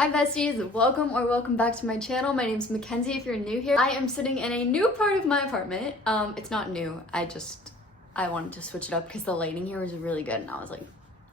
Hi besties, welcome back to my channel. My name's Mackenzie if you're new here. I am sitting in a new part of my apartment. It's not new, I wanted to switch it up because the lighting here was really good and I was like,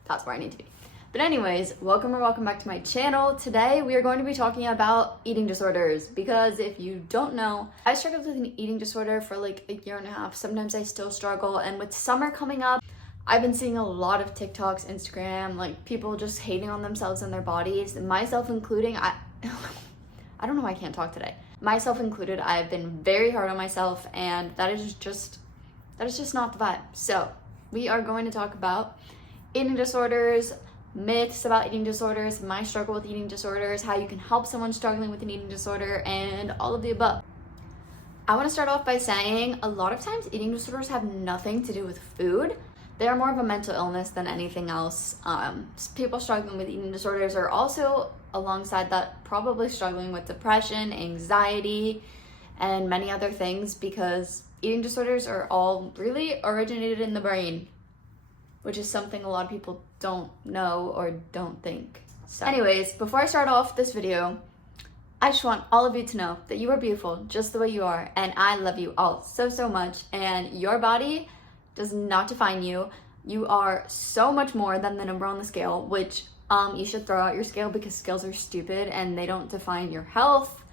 that's where I need to be. But anyways, welcome back to my channel. Today we are going to be talking about eating disorders because if you don't know, I struggled with an eating disorder for like a year and a half. Sometimes I still struggle, and with summer coming up, I've been seeing a lot of TikToks, Instagram, like people just hating on themselves and their bodies, myself including. I don't know why I can't talk today. Myself included, I've been very hard on myself, and that is just not the vibe. So we are going to talk about eating disorders, myths about eating disorders, my struggle with eating disorders, how you can help someone struggling with an eating disorder, and all of the above. I want to start off by saying a lot of times eating disorders have nothing to do with food. They are more of a mental illness than anything else. People struggling with eating disorders are also, alongside that, probably struggling with depression, anxiety, and many other things, because eating disorders are all really originated in the brain, which is something a lot of people don't know or don't think. So anyways, before I start off this video, I just want all of you to know that you are beautiful just the way you are, and I love you all so much, and your body does not define you. You are so much more than the number on the scale, which you should throw out your scale because scales are stupid and they don't define your health,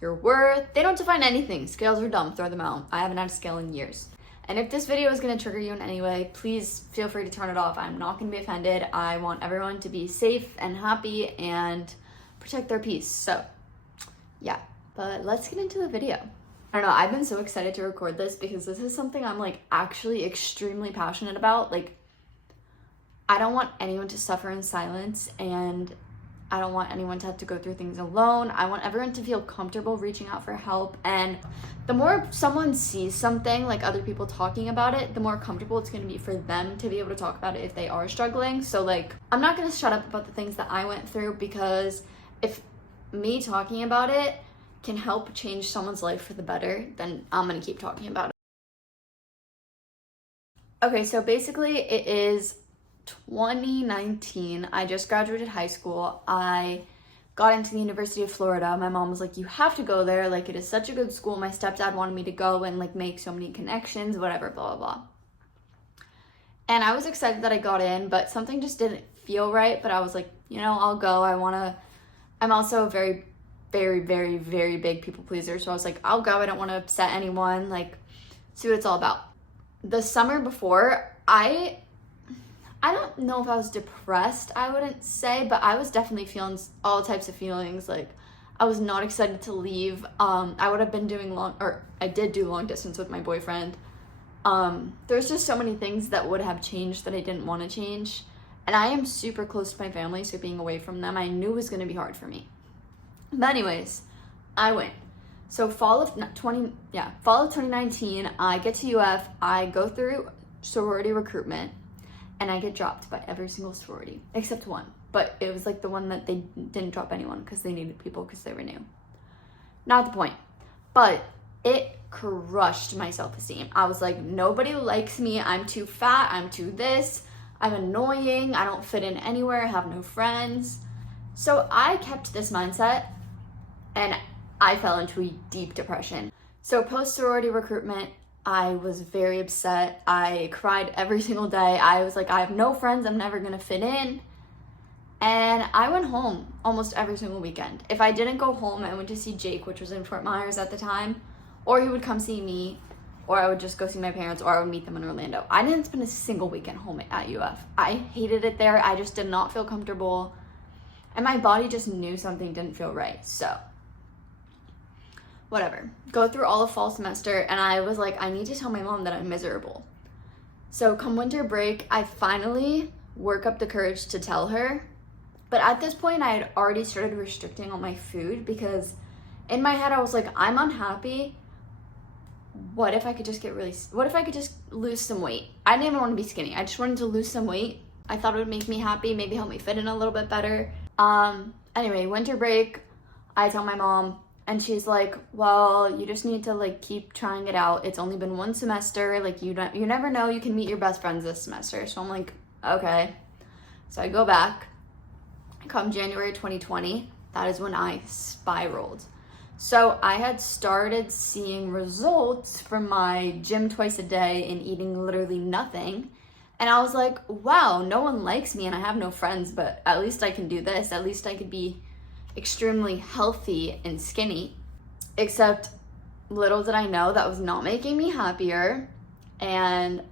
your worth. They don't define anything. Scales are dumb. Throw them out. I haven't had a scale in years. And if this video is going to trigger you in any way, please feel free to turn it off. I'm not going to be offended. I want everyone to be safe and happy and protect their peace. So yeah, but let's get into the video. I don't know, I've been so excited to record this because this is something I'm like actually extremely passionate about. Like, I don't want anyone to suffer in silence, and I don't want anyone to have to go through things alone. I want everyone to feel comfortable reaching out for help, and the more someone sees something, like other people talking about it, the more comfortable it's going to be for them to be able to talk about it if they are struggling. So like, I'm not going to shut up about the things that I went through, because if me talking about it can help change someone's life for the better, then I'm gonna keep talking about it. Okay, so basically it is 2019. I just graduated high school. I got into the University of Florida. My mom was like, you have to go there. Like, it is such a good school. My stepdad wanted me to go and like make so many connections, whatever, blah, blah, blah. And I was excited that I got in, but something just didn't feel right. But I was like, you know, I'll go. I'm also a very big people pleaser, so I was like, I'll go. I don't want to upset anyone, like, see what it's all about. The summer before, I don't know if I was depressed, I wouldn't say, but I was definitely feeling all types of feelings. Like, I was not excited to leave. I would have been I did do long distance with my boyfriend. There's just so many things that would have changed that I didn't want to change, and I am super close to my family, so being away from them, I knew was going to be hard for me. But anyways, I went. So fall of 2019, I get to UF, I go through sorority recruitment, and I get dropped by every single sorority, except one. But it was like the one that they didn't drop anyone because they needed people because they were new. Not the point. But it crushed my self-esteem. I was like, nobody likes me, I'm too fat, I'm too this, I'm annoying, I don't fit in anywhere, I have no friends. So I kept this mindset, and I fell into a deep depression. So post-sorority recruitment, I was very upset. I cried every single day. I was like, I have no friends, I'm never gonna fit in. And I went home almost every single weekend. If I didn't go home, I went to see Jake, which was in Fort Myers at the time, or he would come see me, or I would just go see my parents, or I would meet them in Orlando. I didn't spend a single weekend home at UF. I hated it there. I just did not feel comfortable, and my body just knew something didn't feel right. So whatever, go through all of fall semester, and I was like, I need to tell my mom that I'm miserable. So come winter break, I finally work up the courage to tell her. But at this point, I had already started restricting all my food, because in my head I was like, I'm unhappy. What if I could just lose some weight? I didn't even want to be skinny. I just wanted to lose some weight. I thought it would make me happy, maybe help me fit in a little bit better. Anyway, winter break, I tell my mom, and she's like, well, you just need to like keep trying it out. It's only been one semester. Like, you never know, you can meet your best friends this semester. So I'm like, okay. So I go back. Come January 2020, that is when I spiraled. So I had started seeing results from my gym twice a day and eating literally nothing. And I was like, wow, no one likes me and I have no friends, but at least I can do this. At least I could be extremely healthy and skinny. Except little did I know that was not making me happier. And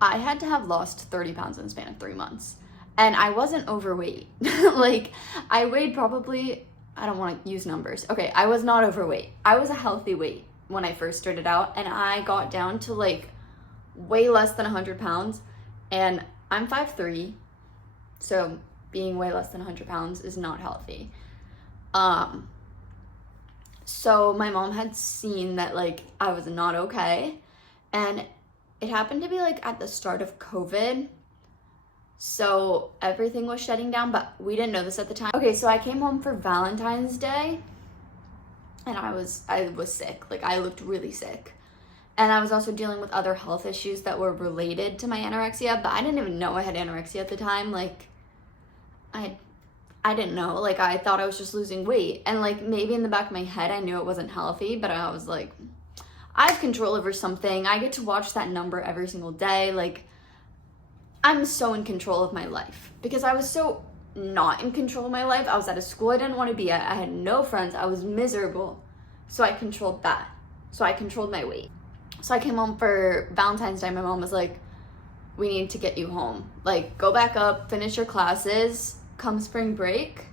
I had to have lost 30 pounds in the span of 3 months. And I wasn't overweight. Like, I weighed probably, I don't want to use numbers. Okay, I was not overweight. I was a healthy weight when I first started out, and I got down to like way less than 100 pounds. And I'm 5'3", so being way less than 100 pounds is not healthy. So my mom had seen that like I was not okay, and it happened to be like at the start of COVID. So everything was shutting down, but we didn't know this at the time. Okay, so I came home for Valentine's Day and I was sick. Like, I looked really sick. And I was also dealing with other health issues that were related to my anorexia, but I didn't even know I had anorexia at the time. Like, I didn't know. Like, I thought I was just losing weight. And like, maybe in the back of my head, I knew it wasn't healthy, but I was like, I have control over something. I get to watch that number every single day. Like, I'm so in control of my life, because I was so not in control of my life. I was at a school I didn't want to be at. I had no friends. I was miserable. So I controlled that. So I controlled my weight. So I came home for Valentine's Day. My mom was like, we need to get you home. Like, go back up, finish your classes, come spring break.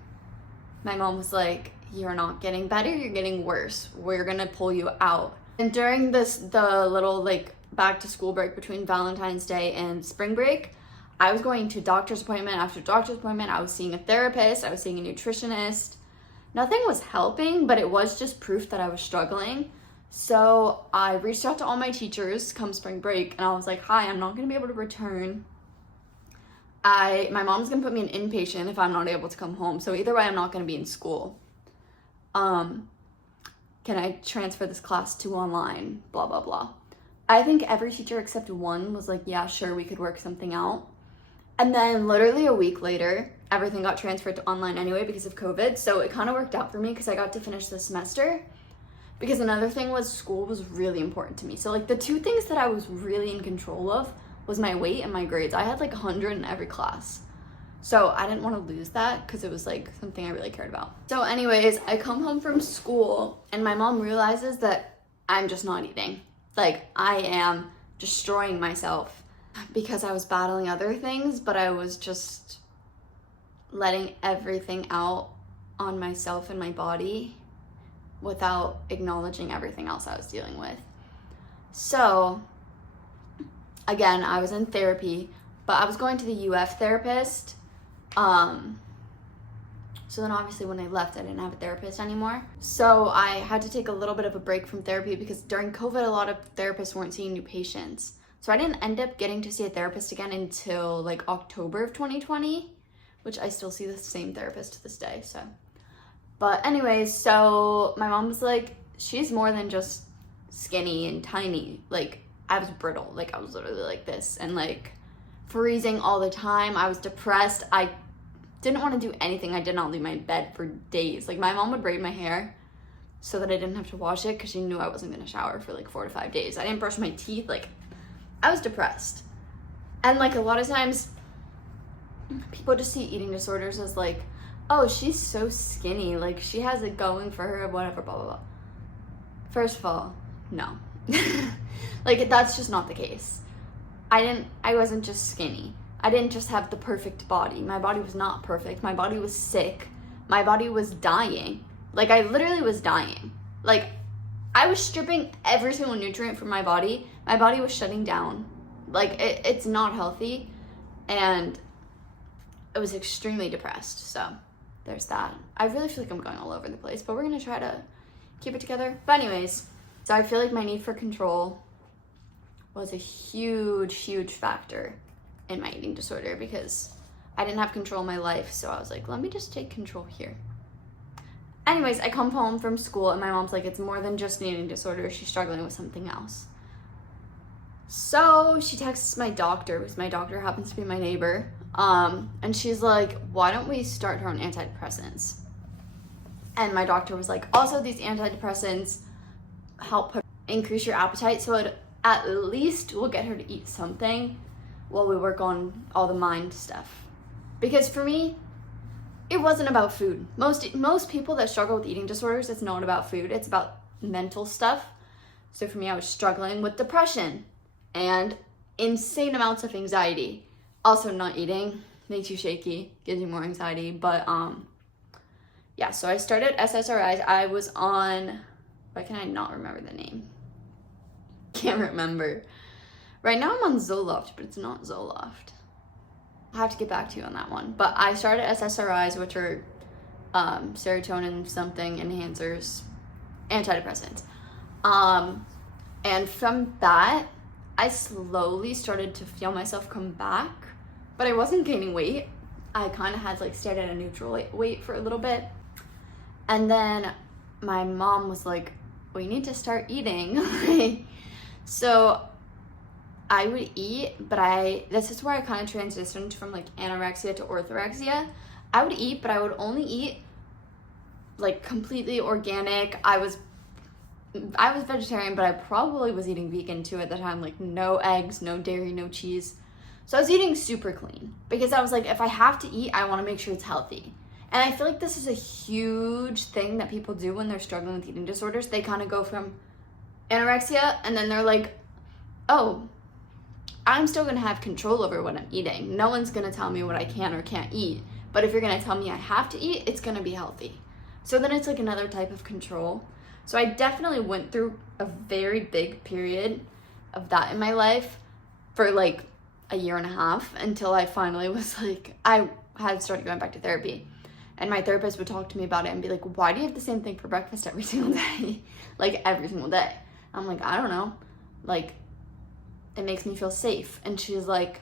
My mom was like, you're not getting better, you're getting worse. We're gonna pull you out. And during the little like back to school break between Valentine's Day and spring break, I was going to doctor's appointment after doctor's appointment. I was seeing a therapist, I was seeing a nutritionist. Nothing was helping, but it was just proof that I was struggling. So I reached out to all my teachers come spring break, and I was like, hi, I'm not gonna be able to return. My mom's gonna put me in inpatient if I'm not able to come home. So either way, I'm not gonna be in school. Can I transfer this class to online? Blah, blah, blah. I think every teacher except one was like, yeah, sure, we could work something out. And then literally a week later, everything got transferred to online anyway because of COVID. So it kind of worked out for me because I got to finish the semester. Because another thing was school was really important to me. So like the two things that I was really in control of was my weight and my grades. I had like 100 in every class. So I didn't want to lose that because it was like something I really cared about. So anyways, I come home from school and my mom realizes that I'm just not eating. Like, I am destroying myself because I was battling other things, but I was just letting everything out on myself and my body without acknowledging everything else I was dealing with. So again, I was in therapy, but I was going to the UF therapist. So then obviously when I left, I didn't have a therapist anymore. So I had to take a little bit of a break from therapy because during COVID, a lot of therapists weren't seeing new patients. So I didn't end up getting to see a therapist again until like October of 2020, which I still see the same therapist to this day, so. But anyways, so my mom was like, she's more than just skinny and tiny. Like, I was brittle. Like, I was literally like this and like freezing all the time. I was depressed. I didn't want to do anything. I did not leave my bed for days. Like, my mom would braid my hair so that I didn't have to wash it because she knew I wasn't going to shower for like 4 to 5 days. I didn't brush my teeth. Like, I was depressed. And like a lot of times people just see eating disorders as like, oh, she's so skinny, like she has it going for her, whatever, blah, blah, blah. First of all, no. Like, that's just not the case. I wasn't just skinny. I didn't just have the perfect body. My body was not perfect. My body was sick. My body was dying. Like, I literally was dying. Like, I was stripping every single nutrient from my body. My body was shutting down. Like, it's not healthy. And I was extremely depressed. So there's that. I really feel like I'm going all over the place, but we're going to try to keep it together. But anyways, so I feel like my need for control was a huge, huge factor in my eating disorder because I didn't have control of my life. So I was like, let me just take control here. Anyways, I come home from school and my mom's like, it's more than just an eating disorder. She's struggling with something else. So she texts my doctor, because my doctor happens to be my neighbor. And she's like, why don't we start her on antidepressants? And my doctor was like, also these antidepressants help increase your appetite, so it at least will get her to eat something while we work on all the mind stuff. Because for me, it wasn't about food. Most people that struggle with eating disorders, it's not about food, it's about mental stuff. So for me, I was struggling with depression and insane amounts of anxiety. Also, not eating makes you shaky, gives you more anxiety. But yeah, so I started SSRIs. I was on, why can I not remember the name? Can't remember. Right now I'm on Zoloft, but it's not Zoloft. I'll have to get back to you on that one. But I started SSRIs, which are serotonin something enhancers, antidepressants. And from that, I slowly started to feel myself come back, but I wasn't gaining weight. I kind of had like stayed at a neutral weight for a little bit. And then my mom was like, we need to start eating. So I would eat, but this is where I kind of transitioned from like anorexia to orthorexia. I would eat, but I would only eat like completely organic. I was vegetarian, but I probably was eating vegan too at the time, like no eggs, no dairy, no cheese. So I was eating super clean because I was like, if I have to eat, I want to make sure it's healthy. And I feel like this is a huge thing that people do when they're struggling with eating disorders. They kind of go from anorexia and then they're like, oh, I'm still going to have control over what I'm eating. No one's going to tell me what I can or can't eat. But if you're going to tell me I have to eat, it's going to be healthy. So then it's like another type of control. So I definitely went through a very big period of that in my life for like a year and a half until I finally was like, I had started going back to therapy. And my therapist would talk to me about it and be like, why do you have the same thing for breakfast every single day? Like every single day. I'm like, I don't know. Like, it makes me feel safe. And she's like,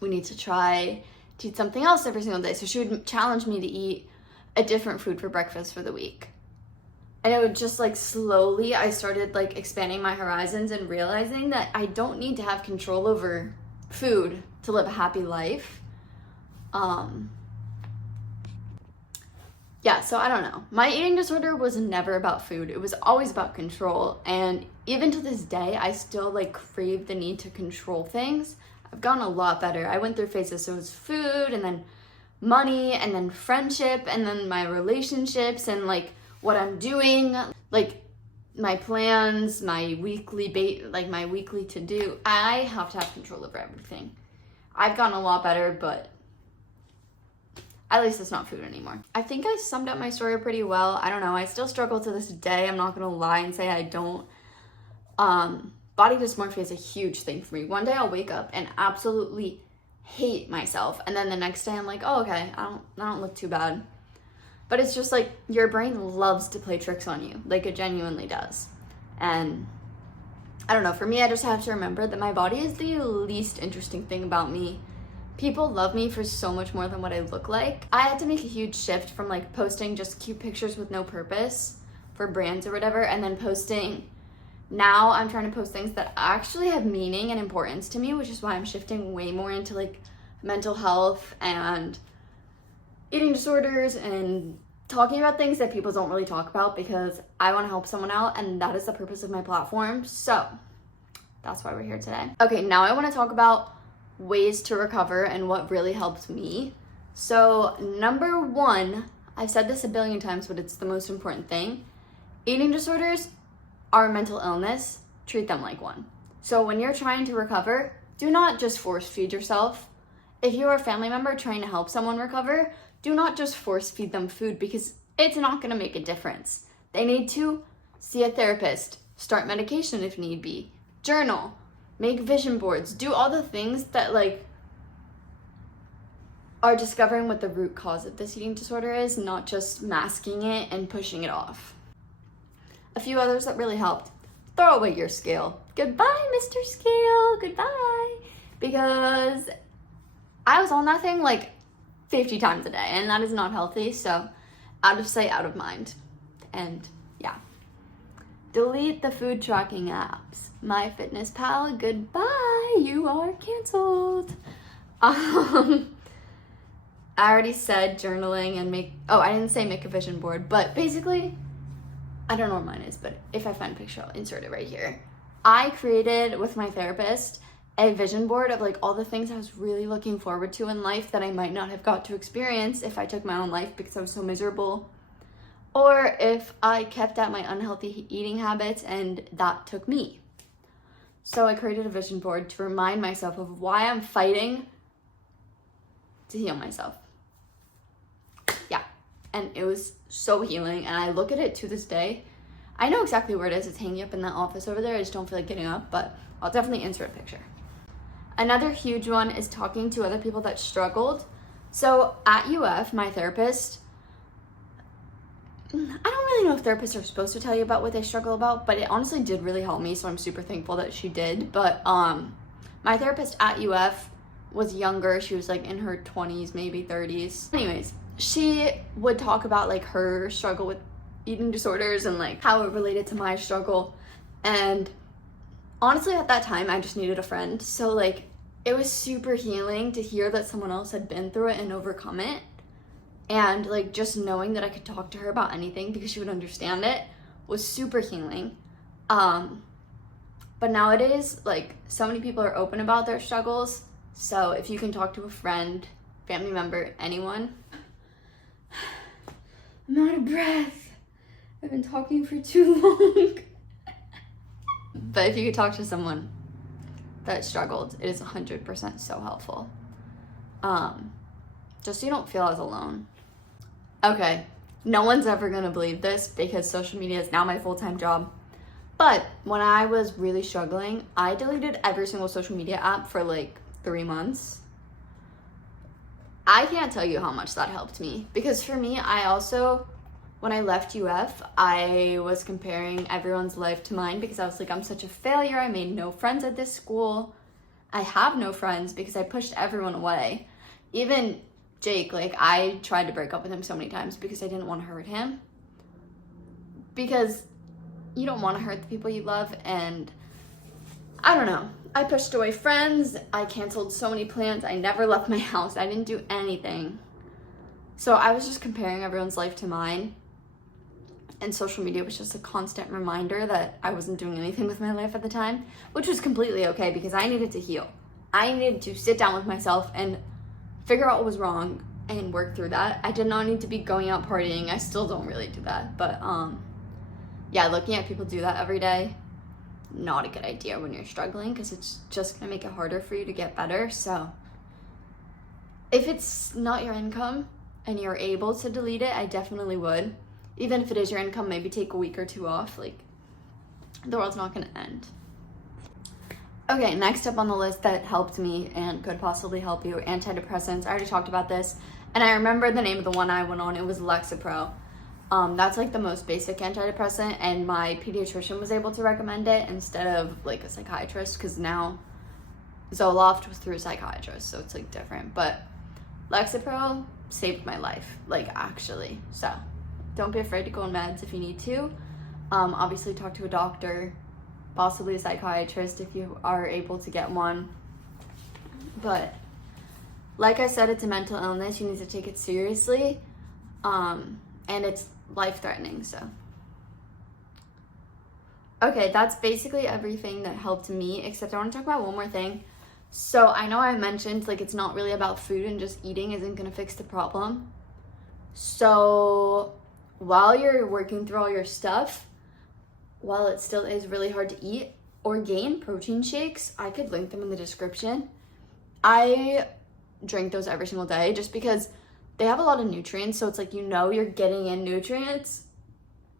we need to try to eat something else every single day. So she would challenge me to eat a different food for breakfast for the week. And it would just like slowly, I started like expanding my horizons and realizing that I don't need to have control over food to live a happy life. Yeah, so I don't know. My eating disorder was never about food. It was always about control. And even to this day, I still like crave the need to control things. I've gotten a lot better. I went through phases. So it was food and then money and then friendship and then my relationships and like what I'm doing, like my plans, my weekly my weekly to do. I have to have control over everything. I've gotten a lot better, but at least it's not food anymore. I think I summed up my story pretty well. I don't know. I still struggle to this day. I'm not going to lie and say I don't. Body dysmorphia is a huge thing for me. One day I'll wake up and absolutely hate myself. And then the next day I'm like, oh, okay, I don't look too bad. But it's just like your brain loves to play tricks on you. Like it genuinely does. And I don't know. For me, I just have to remember that my body is the least interesting thing about me. People love me for so much more than what I look like. I had to make a huge shift from like posting just cute pictures with no purpose for brands or whatever, and then posting. Now I'm trying to post things that actually have meaning and importance to me, which is why I'm shifting way more into like mental health and eating disorders and talking about things that people don't really talk about because I want to help someone out, and that is the purpose of my platform. So that's why we're here today. Okay, now I want to talk about ways to recover and what really helped me. So number one, I've said this a billion times, but it's the most important thing. Eating disorders are a mental illness. Treat them like one. So when you're trying to recover, do not just force feed yourself. If you're a family member trying to help someone recover, do not just force feed them food because it's not going to make a difference. They need to see a therapist, start medication if need be, journal, make vision boards, do all the things that like are discovering what the root cause of this eating disorder is, not just masking it and pushing it off. A few others that really helped. Throw away your scale. Goodbye, Mr. Scale. Goodbye. Because I was on that thing like 50 times a day, and that is not healthy. So out of sight, out of mind. And yeah. Delete the food tracking apps. MyFitnessPal, goodbye. You are canceled. I already said journaling and I didn't say make a vision board, but basically, I don't know what mine is, but if I find a picture, I'll insert it right here. I created with my therapist a vision board of like all the things I was really looking forward to in life that I might not have got to experience if I took my own life because I was so miserable, or if I kept at my unhealthy eating habits and that took me. So I created a vision board to remind myself of why I'm fighting to heal myself. Yeah, and it was so healing, and I look at it to this day. I know exactly where it is. It's hanging up in that office over there. I just don't feel like getting up, but I'll definitely insert a picture. Another huge one is talking to other people that struggled. So at UF, my therapist, I don't really know if therapists are supposed to tell you about what they struggle about, but it honestly did really help me, so I'm super thankful that she did. But my therapist at UF was younger. She was like in her 20s, maybe 30s. Anyways, she would talk about like her struggle with eating disorders and like how it related to my struggle. And honestly, at that time, I just needed a friend. So like, it was super healing to hear that someone else had been through it and overcome it. And like, just knowing that I could talk to her about anything because she would understand it was super healing. But nowadays, like, so many people are open about their struggles. So if you can talk to a friend, family member, anyone. I'm out of breath. I've been talking for too long. But if you could talk to someone that struggled, it is 100% so helpful. Just so you don't feel as alone. Okay, no one's ever gonna believe this because social media is now my full-time job. But when I was really struggling, I deleted every single social media app for like 3 months. I can't tell you how much that helped me because for me, when I left UF, I was comparing everyone's life to mine because I was like, I'm such a failure. I made no friends at this school. I have no friends because I pushed everyone away. Even Jake, like, I tried to break up with him so many times because I didn't want to hurt him. Because you don't want to hurt the people you love, and I don't know. I pushed away friends. I canceled so many plans. I never left my house. I didn't do anything. So I was just comparing everyone's life to mine. And social media was just a constant reminder that I wasn't doing anything with my life at the time, which was completely okay because I needed to heal. I needed to sit down with myself and figure out what was wrong and work through that. I did not need to be going out partying. I still don't really do that. But yeah, looking at people do that every day, not a good idea when you're struggling because it's just gonna make it harder for you to get better. So if it's not your income and you're able to delete it, I definitely would. Even if it is your income, maybe take a week or two off. Like, the world's not gonna end. Okay, next up on the list that helped me and could possibly help you, antidepressants. I already talked about this, and I remember the name of the one I went on. It was Lexapro. That's like the most basic antidepressant, and my pediatrician was able to recommend it instead of like a psychiatrist, because now Zoloft was through a psychiatrist, so it's like different. But Lexapro saved my life, like actually. So don't be afraid to go on meds if you need to. Obviously talk to a doctor, possibly a psychiatrist if you are able to get one. But like I said, it's a mental illness. You need to take it seriously. And it's life-threatening, so. Okay, that's basically everything that helped me, except I want to talk about one more thing. So I know I mentioned like it's not really about food and just eating isn't gonna fix the problem. So while you're working through all your stuff, while it still is really hard to eat, Orgain protein shakes, I could link them in the description. I drink those every single day just because they have a lot of nutrients, so it's like you're getting in nutrients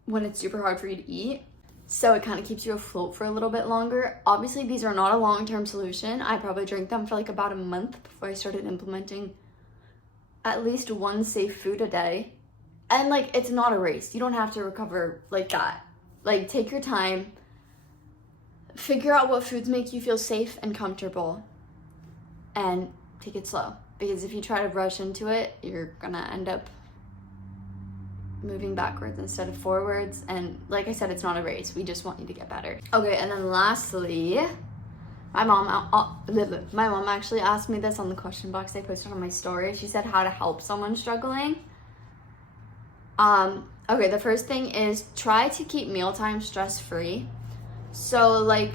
when it's super hard for you to eat. So it kind of keeps you afloat for a little bit longer. Obviously, these are not a long-term solution. I probably drank them for like about a month before I started implementing at least one safe food a day. And like, it's not a race. You don't have to recover like that. Like, take your time, figure out what foods make you feel safe and comfortable, and take it slow. Because if you try to rush into it, you're gonna end up moving backwards instead of forwards. And like I said, it's not a race. We just want you to get better. Okay, and then lastly, My mom actually asked me this on the question box I posted on my story. She said how to help someone struggling. Okay, the first thing is try to keep mealtime stress-free. So like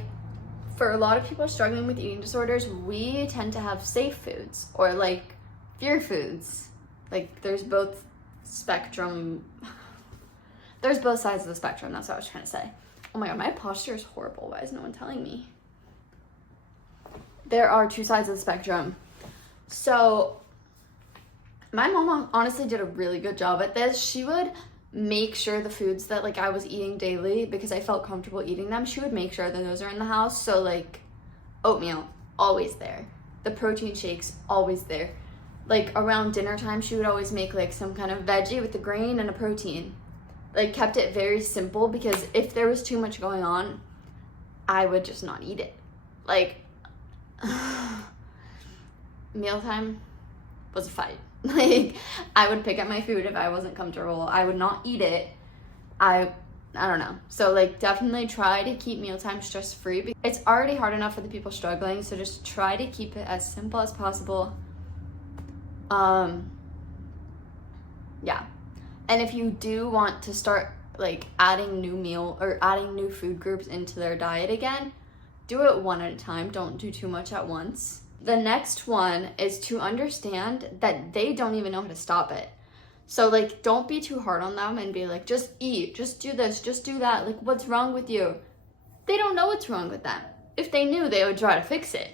for a lot of people struggling with eating disorders, we tend to have safe foods or like fear foods. Like there's both sides of the spectrum. That's what I was trying to say. Oh my god, my posture is horrible. Why is no one telling me? There are two sides of the spectrum. So my mom honestly did a really good job at this. She would make sure the foods that like I was eating daily, because I felt comfortable eating them, she would make sure that those are in the house. So like oatmeal, always there. The protein shakes, always there. Like around dinner time, she would always make like some kind of veggie with a grain and a protein. Like kept it very simple, because if there was too much going on, I would just not eat it. Like mealtime was a fight. Like I would pick up my food if I wasn't comfortable. I would not eat it. I don't know. So like definitely try to keep mealtime stress-free. It's already hard enough for the people struggling, so just try to keep it as simple as possible. Yeah. And if you do want to start like adding new food groups into their diet again, do it one at a time. Don't do too much at once. The next one is to understand that they don't even know how to stop it. So like don't be too hard on them and be like, just eat, just do this, just do that. Like, what's wrong with you? They don't know what's wrong with them. If they knew, they would try to fix it.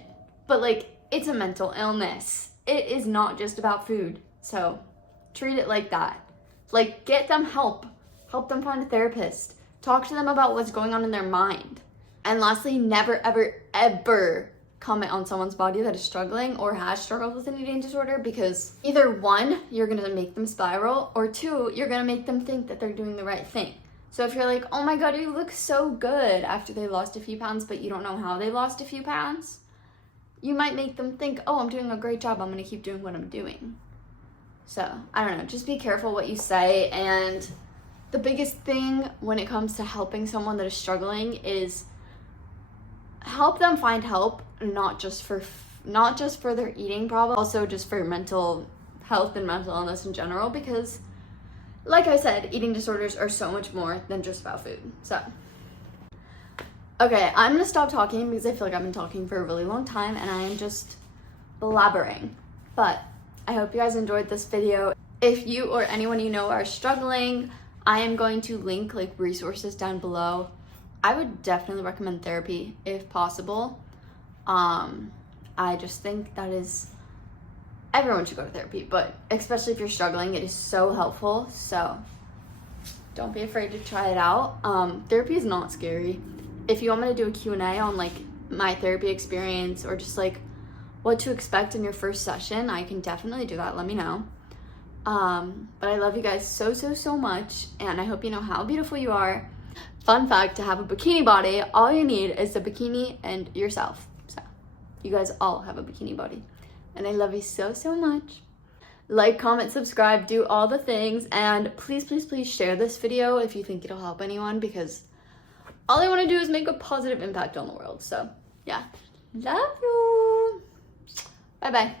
But like, it's a mental illness. It is not just about food. So treat it like that. Like, get them help. Help them find a therapist. Talk to them about what's going on in their mind. And lastly, never, ever, ever comment on someone's body that is struggling or has struggled with an eating disorder, because either one, you're gonna make them spiral, or two, you're gonna make them think that they're doing the right thing. So if you're like, oh my god, you look so good after they lost a few pounds, but you don't know how they lost a few pounds, you might make them think, oh, I'm doing a great job, I'm gonna keep doing what I'm doing. So, I don't know, just be careful what you say. And the biggest thing when it comes to helping someone that is struggling is help them find help, not just for their eating problem, also just for mental health and mental illness in general, because like I said, eating disorders are so much more than just about food. So, okay, I'm gonna stop talking because I feel like I've been talking for a really long time and I am just blabbering. But I hope you guys enjoyed this video. If you or anyone you know are struggling, I am going to link like resources down below. I would definitely recommend therapy if possible. I just think that everyone should go to therapy, but especially if you're struggling, it is so helpful. So don't be afraid to try it out. Therapy is not scary. If you want me to do a Q&A on like my therapy experience or just like what to expect in your first session, I can definitely do that. Let me know. But I love you guys so, so, so much, and I hope you know how beautiful you are. Fun fact, to have a bikini body, all you need is a bikini and yourself. So you guys all have a bikini body, and I love you so, so much. Like, comment, subscribe, do all the things, and please, please, please share this video if you think it'll help anyone, because all I want to do is make a positive impact on the world. So yeah, love you. Bye bye.